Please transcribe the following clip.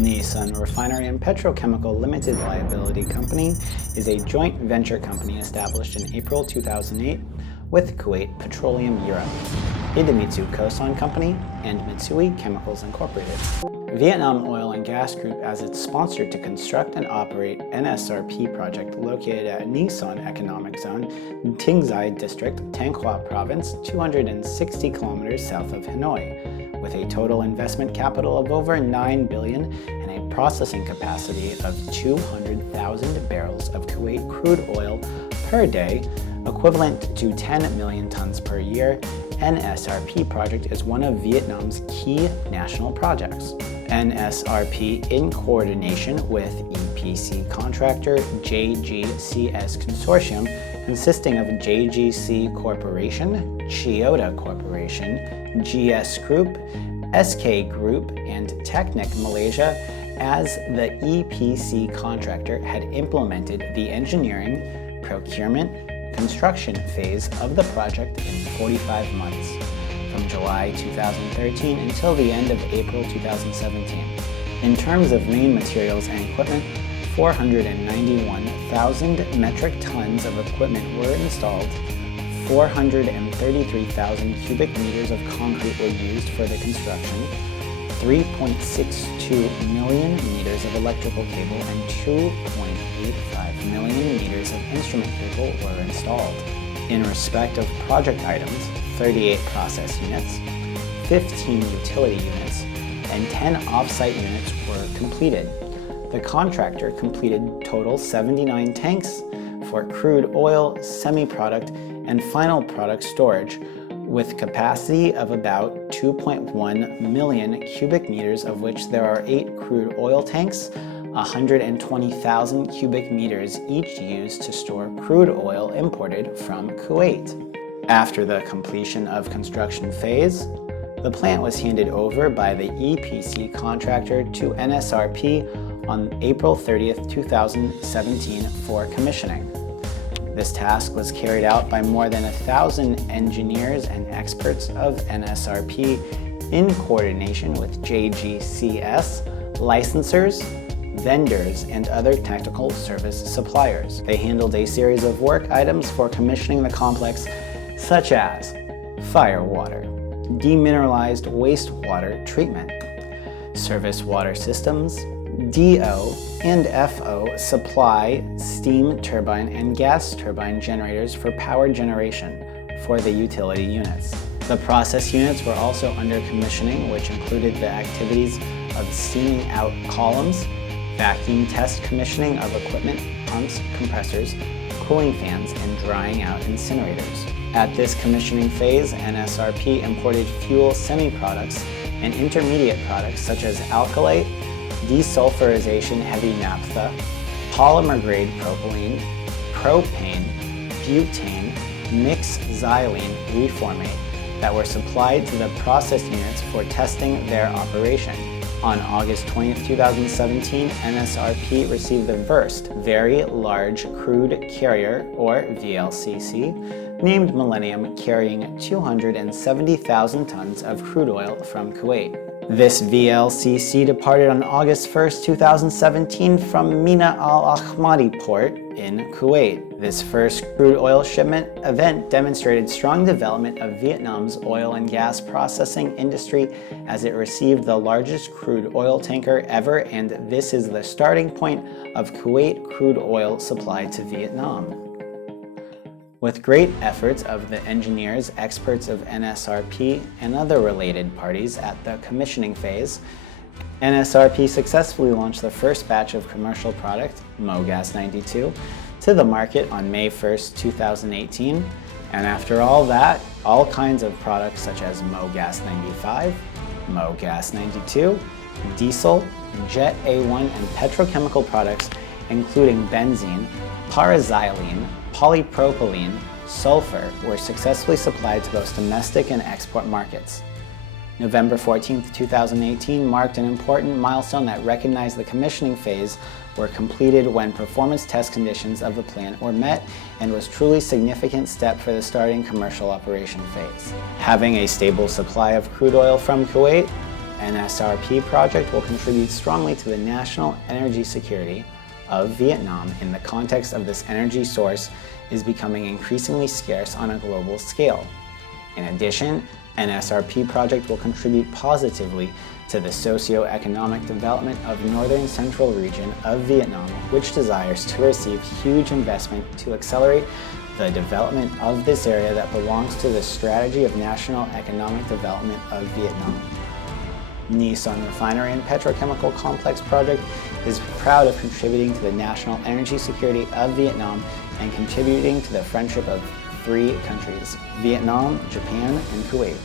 Nghi Refinery and Petrochemical Limited Liability Company is a joint venture company established in April 2008 with Kuwait Petroleum Europe, Idemitsu Kosan Company, and Mitsui Chemicals Incorporated. Vietnam Oil and Gas Group as its sponsor to construct and operate NSRP project located at Nghi Economic Zone, Tinh Giai District, Thanh Hoa Province, 260 kilometers south of Hanoi, with a total investment capital of over $9 billion and a processing capacity of 200,000 barrels of Kuwait crude oil per day, equivalent to 10 million tons per year. NSRP project is one of Vietnam's key national projects. NSRP, in coordination with EPC contractor JGCS Consortium, consisting of JGC Corporation, Chiyoda Corporation, GS Group, SK Group, and Technic Malaysia, as the EPC contractor had implemented the engineering, procurement, construction phase of the project in 45 months, from July 2013 until the end of April 2017. In terms of main materials and equipment, 491,000 metric tons of equipment were installed, 433,000 cubic meters of concrete were used for the construction, 3.62 million meters of electrical cable and 2.85 million meters of instrument cable were installed. In respect of project items, 38 process units, 15 utility units, and 10 off-site units were completed. The contractor completed total 79 tanks for crude oil, semi-product, and final product storage, with capacity of about 2.1 million cubic meters, of which there are 8 crude oil tanks, 120,000 cubic meters each used to store crude oil imported from Kuwait. After the completion of construction phase, the plant was handed over by the EPC contractor to NSRP on April 30th, 2017 for commissioning. This task was carried out by more than 1,000 engineers and experts of NSRP in coordination with JGCS, licensors, vendors, and other technical service suppliers. They handled a series of work items for commissioning the complex, such as fire water, demineralized wastewater treatment, service water systems, DO and FO supply steam turbine and gas turbine generators for power generation for the utility units. The process units were also under commissioning, which included the activities of steaming out columns, vacuum test commissioning of equipment, pumps, compressors, cooling fans, and drying out incinerators. At this commissioning phase, NSRP imported fuel semi-products and intermediate products such as alkylate, desulfurization heavy naphtha, polymer-grade propylene, propane, butane, mixed xylene reformate that were supplied to the process units for testing their operation. On August 20, 2017, NSRP received the first Very Large Crude Carrier, or VLCC, named Millennium, carrying 270,000 tons of crude oil from Kuwait. This VLCC departed on August 1, 2017 from Mina Al Ahmadi port in Kuwait. This first crude oil shipment event demonstrated strong development of Vietnam's oil and gas processing industry, as it received the largest crude oil tanker ever, and this is the starting point of Kuwait crude oil supply to Vietnam. With great efforts of the engineers, experts of NSRP, and other related parties at the commissioning phase, NSRP successfully launched the first batch of commercial product, MoGas 92, to the market on May 1, 2018. And after all that, all kinds of products such as MoGas 95, MoGas 92, diesel, Jet A1, and petrochemical products, including benzene, paraxylene, polypropylene, sulfur, were successfully supplied to both domestic and export markets. November 14, 2018 marked an important milestone that recognized the commissioning phase were completed when performance test conditions of the plant were met, and was truly a significant step for the starting commercial operation phase. Having a stable supply of crude oil from Kuwait, NSRP project will contribute strongly to the national energy security of Vietnam in the context of this energy source is becoming increasingly scarce on a global scale. In addition, NSRP project will contribute positively to the socio-economic development of northern central region of Vietnam, which desires to receive huge investment to accelerate the development of this area that belongs to the strategy of national economic development of Vietnam. Nghi Refinery and Petrochemical Complex project is proud of contributing to the national energy security of Vietnam and contributing to the friendship of 3 countries, Vietnam, Japan, and Kuwait.